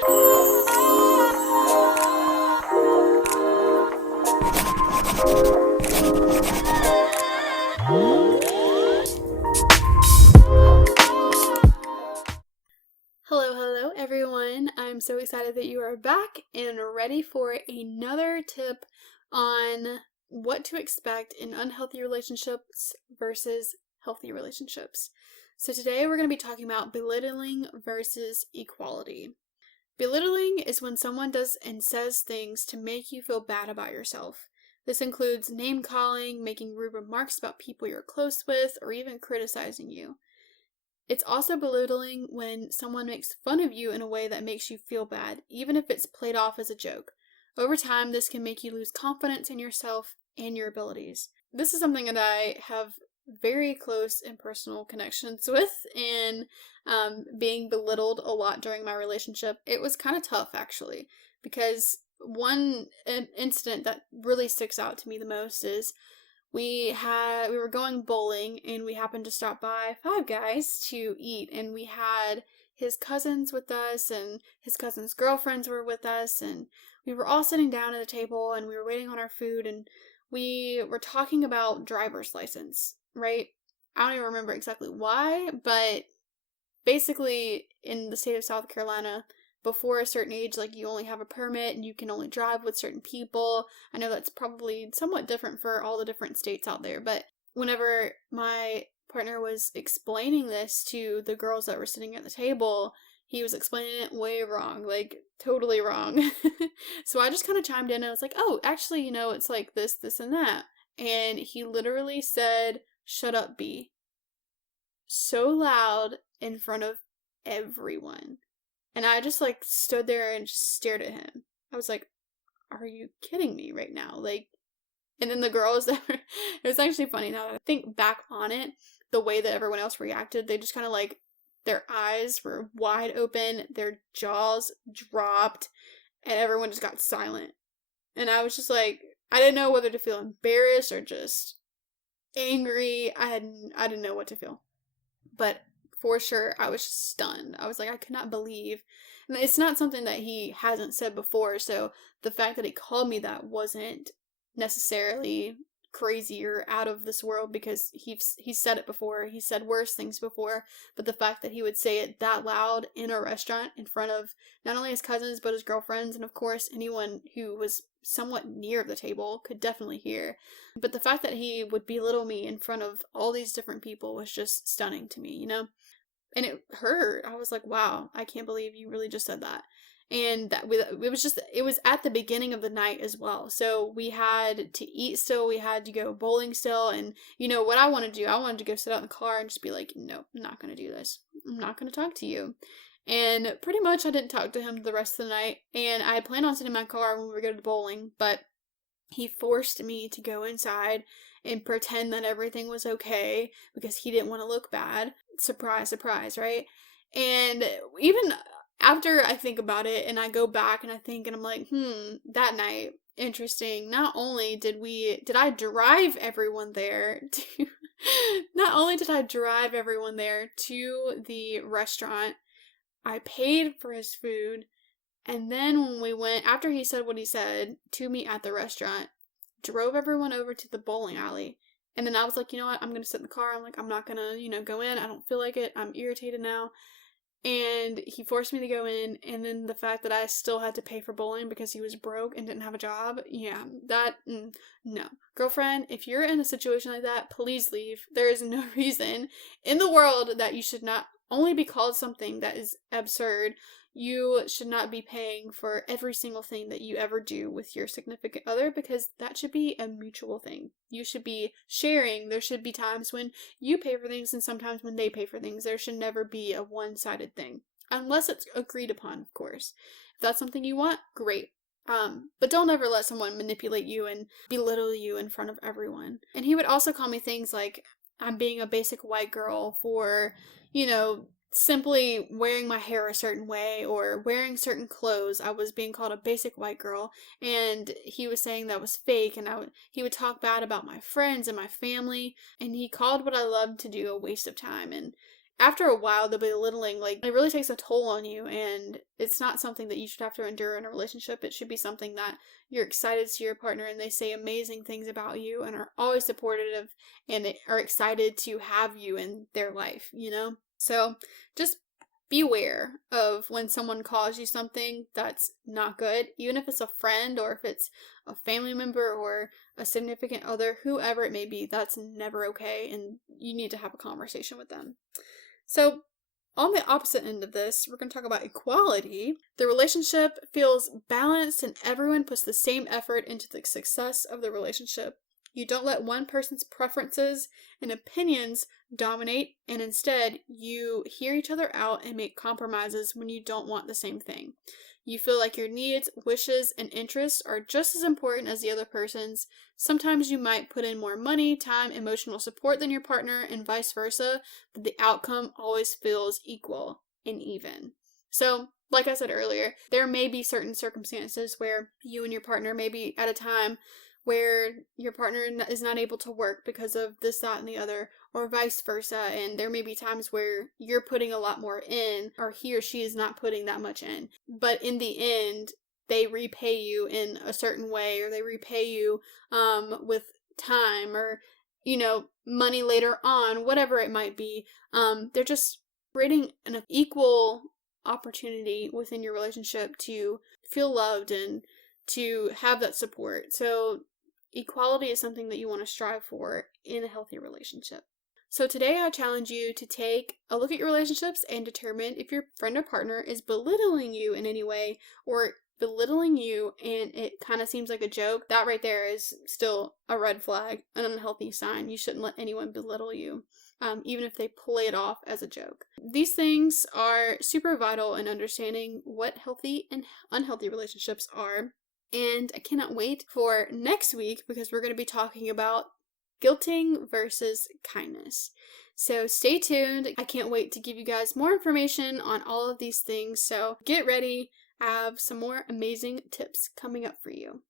Hello everyone. I'm so excited that you are back and ready for another tip on what to expect in unhealthy relationships versus healthy relationships. So today we're going to be talking about belittling versus equality. Belittling is when someone does and says things to make you feel bad about yourself. This includes name calling, making rude remarks about people you're close with, or even criticizing you. It's also belittling when someone makes fun of you in a way that makes you feel bad, even if it's played off as a joke. Over time, this can make you lose confidence in yourself and your abilities. This is something that I have very close and personal connections with, and being belittled a lot during my relationship. It was kind of tough, actually, because one incident that really sticks out to me the most is we were going bowling and we happened to stop by Five Guys to eat, and we had his cousins with us and his cousins' girlfriends were with us, and we were all sitting down at the table and we were waiting on our food, and we were talking about driver's license, right? I don't even remember exactly why, but basically in the state of South Carolina, before a certain age, like, you only have a permit and you can only drive with certain people. I know that's probably somewhat different for all the different states out there, but whenever my partner was explaining this to the girls that were sitting at the table, he was explaining it way wrong, like totally wrong. So I just kind of chimed in and I was like, oh, actually, it's like this, this, and that. And he literally said, "Shut up, B," so loud in front of everyone. And I just like stood there and just stared at him. I was like, are you kidding me right now? Like, and then the girls that were, it was actually funny now that I think back on it, the way that everyone else reacted, they just kind of like, their eyes were wide open, their jaws dropped, and everyone just got silent. And I was just like, I didn't know whether to feel embarrassed or just angry. I didn't know what to feel. But for sure, I was just stunned. I was like, I could not believe. And it's not something that he hasn't said before, so the fact that he called me that wasn't necessarily crazy or out of this world, because he's said it before. He said worse things before, but the fact that he would say it that loud in a restaurant in front of not only his cousins but his girlfriends, and of course anyone who was somewhat near the table could definitely hear. But the fact that he would belittle me in front of all these different people was just stunning to me. And it hurt. I was like, wow, I can't believe you really just said that. And it was at the beginning of the night as well. So we had to eat still, we had to go bowling still, and what I wanted to do, I wanted to go sit out in the car and just be like, no, I'm not going to do this. I'm not going to talk to you. And pretty much I didn't talk to him the rest of the night, and I planned on sitting in my car when we were going to bowling, but he forced me to go inside and pretend that everything was okay because he didn't want to look bad. Surprise, surprise, right? And even after I think about it and I go back and I think and I'm like, that night, interesting. Not only did I drive everyone there to not only did I drive everyone there to the restaurant, I paid for his food. And then when we went, after he said what he said to me at the restaurant, drove everyone over to the bowling alley. And then I was like, you know what, I'm going to sit in the car. I'm like, I'm not going to, go in. I don't feel like it. I'm irritated now. And he forced me to go in. And then the fact that I still had to pay for bowling because he was broke and didn't have a job. Yeah, no. Girlfriend, if you're in a situation like that, please leave. There is no reason in the world that you should not only be called something that is absurd. You should not be paying for every single thing that you ever do with your significant other, because that should be a mutual thing. You should be sharing. There should be times when you pay for things and sometimes when they pay for things. There should never be a one-sided thing. Unless it's agreed upon, of course. If that's something you want, great. But don't ever let someone manipulate you and belittle you in front of everyone. And he would also call me things like I'm being a basic white girl for, simply wearing my hair a certain way or wearing certain clothes. I was being called a basic white girl, and he was saying that was fake, and he would talk bad about my friends and my family, and he called what I loved to do a waste of time. And after a while, the belittling, like, it really takes a toll on you, and it's not something that you should have to endure in a relationship. It should be something that you're excited to see your partner and they say amazing things about you and are always supportive and are excited to have you in their life, you know? So just beware of when someone calls you something that's not good, even if it's a friend or if it's a family member or a significant other, whoever it may be, that's never okay, and you need to have a conversation with them. So, on the opposite end of this, we're going to talk about equality. The relationship feels balanced and everyone puts the same effort into the success of the relationship. You don't let one person's preferences and opinions dominate, and instead, you hear each other out and make compromises when you don't want the same thing. You feel like your needs, wishes, and interests are just as important as the other person's. Sometimes you might put in more money, time, emotional support than your partner, and vice versa, but the outcome always feels equal and even. So, like I said earlier, there may be certain circumstances where you and your partner may be at a time where your partner is not able to work because of this, that, and the other, or vice versa, and there may be times where you're putting a lot more in, or he or she is not putting that much in. But in the end, they repay you in a certain way, or they repay you with time, or, money later on, whatever it might be. They're just creating an equal opportunity within your relationship to feel loved and to have that support. So equality is something that you want to strive for in a healthy relationship. So today I challenge you to take a look at your relationships and determine if your friend or partner is belittling you in any way, or belittling you and it kind of seems like a joke. That right there is still a red flag, an unhealthy sign. You shouldn't let anyone belittle you, even if they play it off as a joke. These things are super vital in understanding what healthy and unhealthy relationships are. And I cannot wait for next week because we're going to be talking about guilting versus kindness. So stay tuned. I can't wait to give you guys more information on all of these things. So get ready. I have some more amazing tips coming up for you.